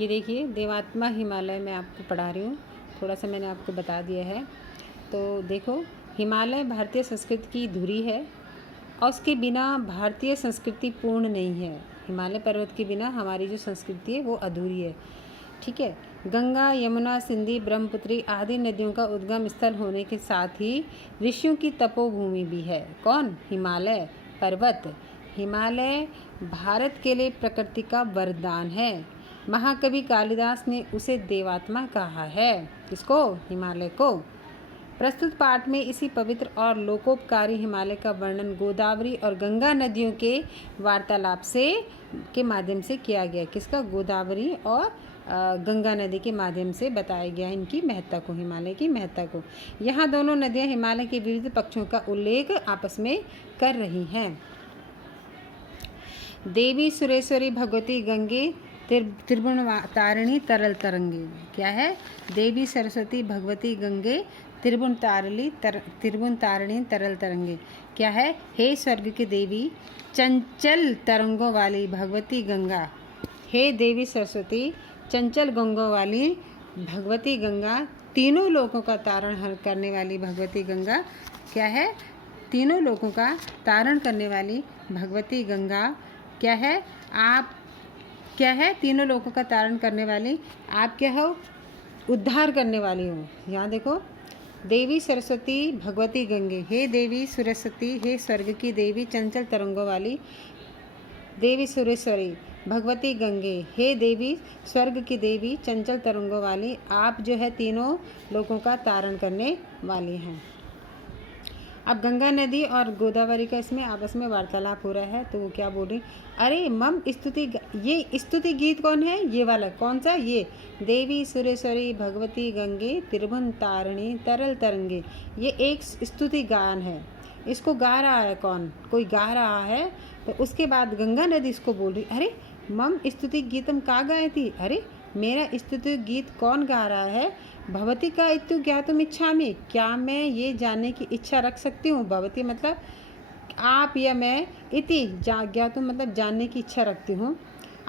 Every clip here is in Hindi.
ये देखिए देवात्मा हिमालय मैं आपको पढ़ा रही हूँ, थोड़ा सा मैंने आपको बता दिया है। तो देखो, हिमालय भारतीय संस्कृति की धुरी है और उसके बिना भारतीय संस्कृति पूर्ण नहीं है। हिमालय पर्वत के बिना हमारी जो संस्कृति है वो अधूरी है। ठीक है। गंगा, यमुना, सिंधु, ब्रह्मपुत्री आदि नदियों का उद्गम स्थल होने के साथ ही ऋषियों की तपोभूमि भी है। कौन? हिमालय पर्वत। हिमालय भारत के लिए प्रकृति का वरदान है। महाकवि कालिदास ने उसे देवात्मा कहा है। किसको? हिमालय को। प्रस्तुत पाठ में इसी पवित्र और लोकोपकारी हिमालय का वर्णन गोदावरी और गंगा नदियों के वार्तालाप के माध्यम से किया गया। किसका? गोदावरी और गंगा नदी के माध्यम से बताया गया इनकी महत्ता को, हिमालय की महत्ता को। यहाँ दोनों नदियाँ हिमालय के विविध पक्षों का उल्लेख आपस में कर रही हैं। देवी सुरेश्वरी भगवती गंगे त्रिभुवन तारिणी तरल तरंगे। क्या है? देवी सरस्वती भगवती गंगे त्रिभुवन तारिणी तरल तरंगे। क्या है? हे स्वर्ग की देवी चंचल तरंगों वाली भगवती गंगा। हे देवी सरस्वती चंचल गंगों वाली भगवती गंगा, तीनों लोकों का तारण करने वाली भगवती गंगा। क्या है? तीनों लोकों का तारण करने वाली भगवती गंगा। क्या है? आप क्या है? तीनों लोगों का तारण करने वाली आप क्या हो? उद्धार करने वाली हो। यहाँ देखो, देवी सरस्वती भगवती गंगे। हे देवी सरस्वती, हे स्वर्ग की देवी चंचल तरंगों वाली देवी सुरेश्वरी भगवती गंगे, हे देवी स्वर्ग की देवी चंचल तरंगों वाली, आप जो है तीनों लोगों का तारण करने वाली हैं। अब गंगा नदी और गोदावरी का इसमें आपस में वार्तालाप हो रहा है। तो वो क्या बोल रही? अरे मम स्तुति, ये स्तुति गीत कौन है? ये वाला कौन सा? ये देवी सुरेश्वरी भगवती गंगे त्रिभुवन तारिणी तरल तरंगे, ये एक स्तुति गान है। इसको गा रहा है कौन? कोई गा रहा है। तो उसके बाद गंगा नदी इसको बोल रही, अरे मम स्तुति गीतम का गाई थी? अरे मेरा स्तुति गीत कौन गा रहा है? भवती का इत्यु ज्ञातुम इच्छामि, क्या मैं ये जानने की इच्छा रख सकती हूँ? भवती मतलब आप या मैं, इति ज्ञातुम मतलब जानने की इच्छा रखती हूँ।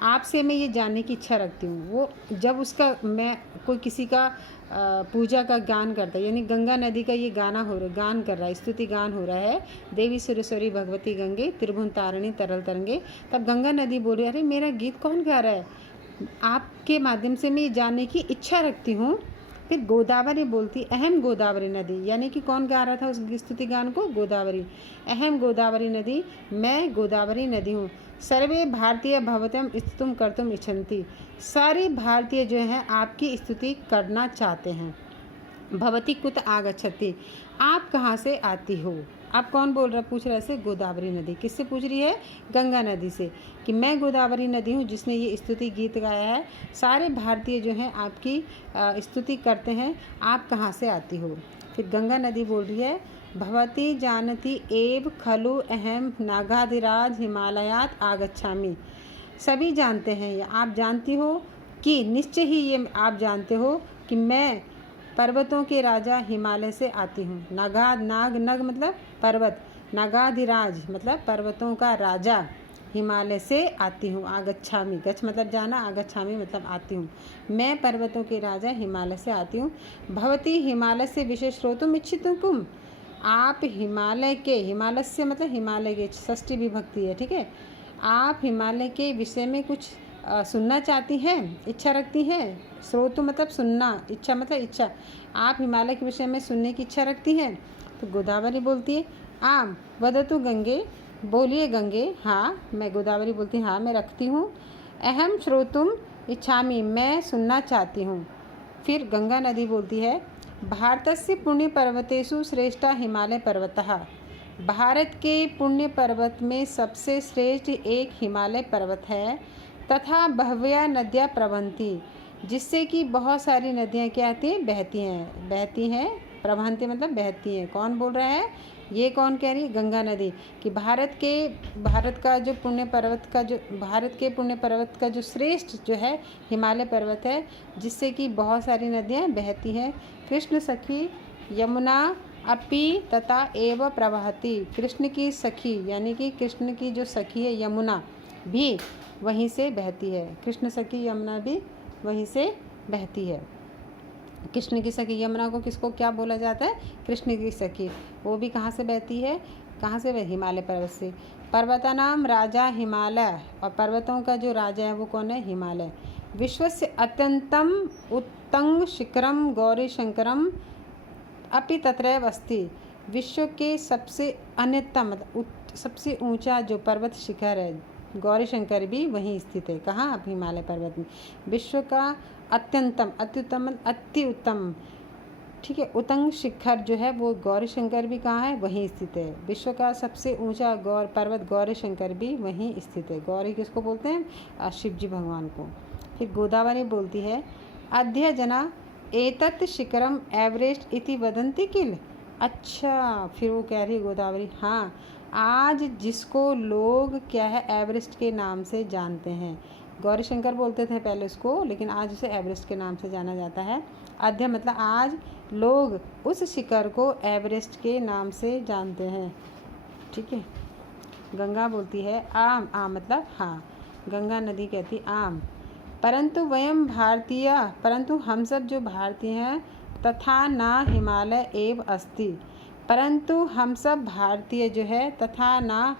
आपसे मैं ये जानने की इच्छा रखती हूँ। वो जब उसका मैं कोई किसी का पूजा का गान करता है, यानी गंगा नदी का ये गाना हो रहा, गान कर रहा है, स्तुति गान हो रहा है, देवी सुरेश्वरी भगवती गंगे त्रिभुवन तारिणी तरल तरंगे। तब गंगा नदी बोली, अरे मेरा गीत कौन गा रहा है? आपके माध्यम से मैं ये जानने की इच्छा रखती हूँ। फिर गोदावरी बोलती, अहम गोदावरी नदी, यानी कि कौन गा रहा था उस स्तुति गान को? गोदावरी। अहम गोदावरी नदी, मैं गोदावरी नदी हूँ। सर्वे भारतीय भवतम स्तुतिम कर्तुम इच्छन्ति, सारे भारतीय जो हैं आपकी स्तुति करना चाहते हैं। भवती कुत आगच्छति, आप कहाँ से आती हो? आप कौन बोल रहा? पूछ रहा से गोदावरी नदी। किससे पूछ रही है? गंगा नदी से, कि मैं गोदावरी नदी हूँ जिसने ये स्तुति गीत गाया है। सारे भारतीय जो हैं आपकी स्तुति करते हैं, आप कहाँ से आती हो? फिर गंगा नदी बोल रही है, भवती जानती एव खलु अहम नागाधिराज हिमालयात आगच्छामि, सभी जानते हैं, या आप जानती हो कि निश्चय ही ये आप जानते हो कि मैं पर्वतों के राजा हिमालय से आती हूँ। नाग मतलब पर्वत, नागाधिराज मतलब पर्वतों का राजा हिमालय से आती हूँ। आगच्छामि, गच्छ मतलब जाना, आगच्छामि मतलब आती हूँ। मैं पर्वतों के राजा हिमालय से आती हूँ। भवती हिमालय से विशेष श्रोतुम इच्छितुम, आप हिमालय के, हिमालय से मतलब हिमालय के, षष्ठी विभक्ति है, ठीक है। आप हिमालय के विषय में कुछ सुनना चाहती हैं, इच्छा रखती हैं। श्रोतु मतलब सुनना, इच्छा मतलब इच्छा, आप हिमालय के विषय में सुनने की इच्छा रखती हैं। तो गोदावरी बोलती है, आम वदतु गंगे, बोलिए गंगे, हाँ मैं गोदावरी बोलती हूँ, हाँ मैं रखती हूँ। अहम श्रोतुम इच्छामि, मैं सुनना चाहती हूँ। फिर गंगा नदी बोलती है, भारतस्य पुण्य पर्वतेषु श्रेष्ठा हिमालय पर्वतः, भारत के पुण्य पर्वत में सबसे श्रेष्ठ एक हिमालय पर्वत है। तथा बहव्या नदियाँ प्रवहन्ति, जिससे कि बहुत सारी नदियाँ क्या आती हैं? बहती हैं। प्रवहन्ति मतलब बहती हैं। कौन बोल रहा है? ये कौन कह रही? गंगा नदी। कि भारत का जो पुण्य पर्वत का जो भारत के पुण्य पर्वत का जो श्रेष्ठ जो है हिमालय पर्वत है, जिससे कि बहुत सारी नदियाँ बहती हैं। कृष्ण सखी यमुना अपि तथा एव प्रवहति, कृष्ण की सखी यानी कि कृष्ण की जो सखी है यमुना भी वहीं से बहती है। कृष्ण सखी यमुना भी वहीं से बहती है। कृष्ण की सखी, यमुना को किसको क्या बोला जाता है? कृष्ण की सखी। वो भी कहाँ से बहती है? कहाँ से? वह हिमालय पर्वत से। पर्वतानाम राजा हिमालय, और पर्वतों का जो राजा है वो कौन है? हिमालय। विश्वस्य अत्यंतम उत्तंग शिखरम गौरी शंकरम अपि तत्रैव अस्ति। विश्व के सबसे अन्यतम सबसे ऊंचा जो पर्वत शिखर है गौरी शंकर भी वहीं स्थित है। कहाँ? अब हिमालय पर्वत में। विश्व का अत्यंतम, अत्युत्तम, अति उत्तम, ठीक है, उत्तंग शिखर जो है वो गौरी शंकर भी कहाँ है? वहीं स्थित है। विश्व का सबसे ऊंचा पर्वत गौरी शंकर भी वहीं स्थित है। गौरी किसको बोलते हैं? शिव जी भगवान को। फिर गोदावरी बोलती है, अद्य जना एतत् शिखरम एवरेस्ट इति वदन्ति किल। अच्छा, फिर वो कह रही है गोदावरी, हाँ, आज जिसको लोग क्या है? एवरेस्ट के नाम से जानते हैं। गौरी शंकर बोलते थे पहले उसको, लेकिन आज उसे एवरेस्ट के नाम से जाना जाता है। अद्य मतलब आज लोग उस शिखर को एवरेस्ट के नाम से जानते हैं, ठीक है। गंगा बोलती है, आम, आम मतलब हाँ, गंगा नदी कहती आम, परंतु वयम भारतीय, परंतु हम सब जो भारतीय हैं, तथा ना हिमालय एव अस्ति, परंतु हम सब भारतीय जो है, तथा ना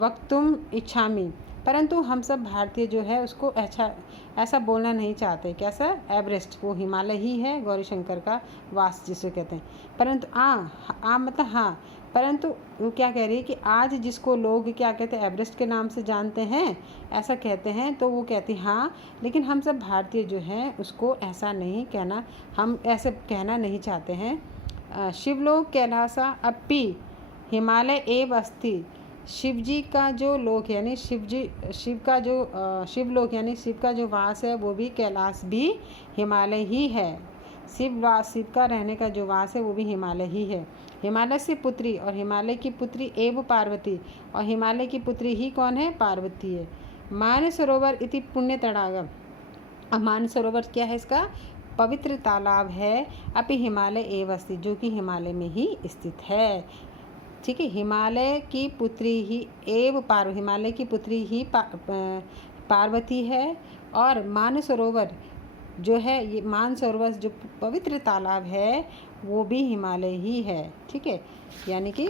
वक्तुम इच्छामि, परंतु हम सब भारतीय जो है उसको ऐसा बोलना नहीं चाहते। कैसा? एवरेस्ट वो हिमालय ही है, गौरी शंकर का वास जिसे कहते हैं। परंतु आ मतलब हाँ, परंतु वो क्या कह रही है कि आज जिसको लोग क्या कहते हैं? एवरेस्ट के नाम से जानते हैं, ऐसा कहते हैं। तो वो कहती हाँ, लेकिन हम सब भारतीय जो हैं उसको ऐसा नहीं कहना, हम ऐसे कहना नहीं चाहते हैं। शिवलोक कैलासा अपि हिमालय एव अस्ति। शिव जी का जो लोक यानी शिव का जो शिवलोक यानी शिव का जो वास है वो भी कैलाश भी हिमालय ही है। शिव का रहने का जो वास है वो भी हिमालय ही है। हिमालय से पुत्री, और हिमालय की पुत्री एव पार्वती, और हिमालय की पुत्री ही कौन है? पार्वती है। मानसरोवर इति पुण्य तड़ागम। अब मानसरोवर क्या है? इसका पवित्र तालाब है। अपि हिमालय एव अस्ति, जो कि हिमालय में ही स्थित है, ठीक है। हिमालय की पुत्री ही हिमालय की पुत्री ही पार्वती है। और मानसरोवर जो है, ये मानसरोवर जो पवित्र तालाब है वो भी हिमालय ही है, ठीक है। यानी कि